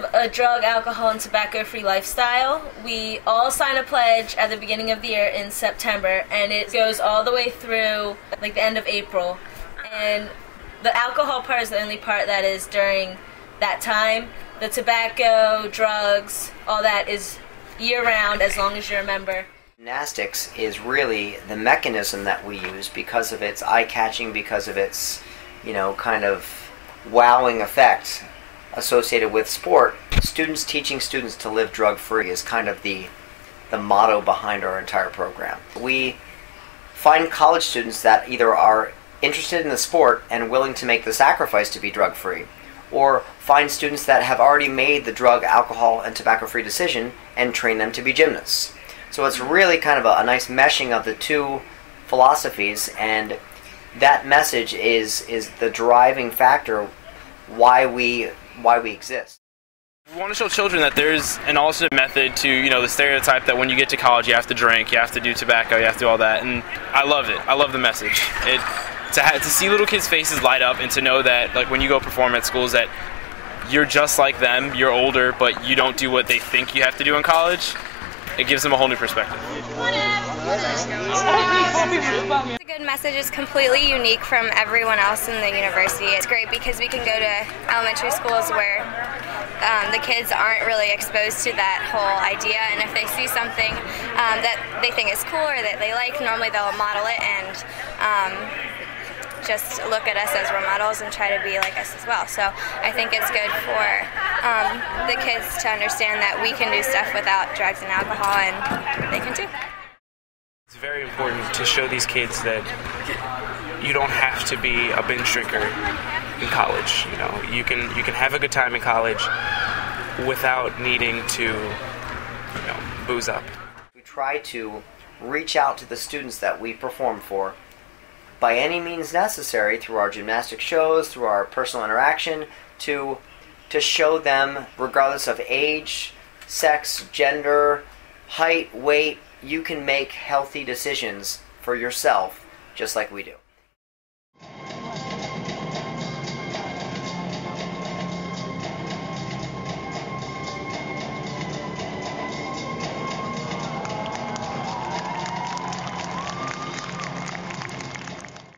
live a drug, alcohol, and tobacco-free lifestyle. We all sign a pledge at the beginning of the year in September, and it goes all the way through like the end of April. And the alcohol part is the only part that is during that time. The tobacco, drugs, all that is year-round as long as you're a member. Gymnastics is really the mechanism that we use because of its eye-catching, because of its, kind of wowing effect associated with sport. Students teaching students to live drug-free is kind of the motto behind our entire program. We find college students that either are interested in the sport and willing to make the sacrifice to be drug-free, or find students that have already made the drug, alcohol, and tobacco-free decision and train them to be gymnasts. So it's really kind of a nice meshing of the two philosophies, and that message is the driving factor why we exist. We want to show children that there's an alternate method to, the stereotype that when you get to college you have to drink, you have to do tobacco, you have to do all that, and I love it. I love the message. To see little kids' faces light up and to know that, like, when you go perform at schools, that you're just like them, you're older, but you don't do what they think you have to do in college, it gives them a whole new perspective. The good message is completely unique from everyone else in the university. It's great because we can go to elementary schools where the kids aren't really exposed to that whole idea, and if they see something that they think is cool or that they like, normally they'll model it and just look at us as role models and try to be like us as well. So I think it's good for the kids to understand that we can do stuff without drugs and alcohol, and they can too. It's very important to show these kids that you don't have to be a binge drinker in college. You can have a good time in college without needing to booze up. We try to reach out to the students that we perform for by any means necessary, through our gymnastic shows, through our personal interaction, to show them, regardless of age, sex, gender, height, weight, you can make healthy decisions for yourself just like we do.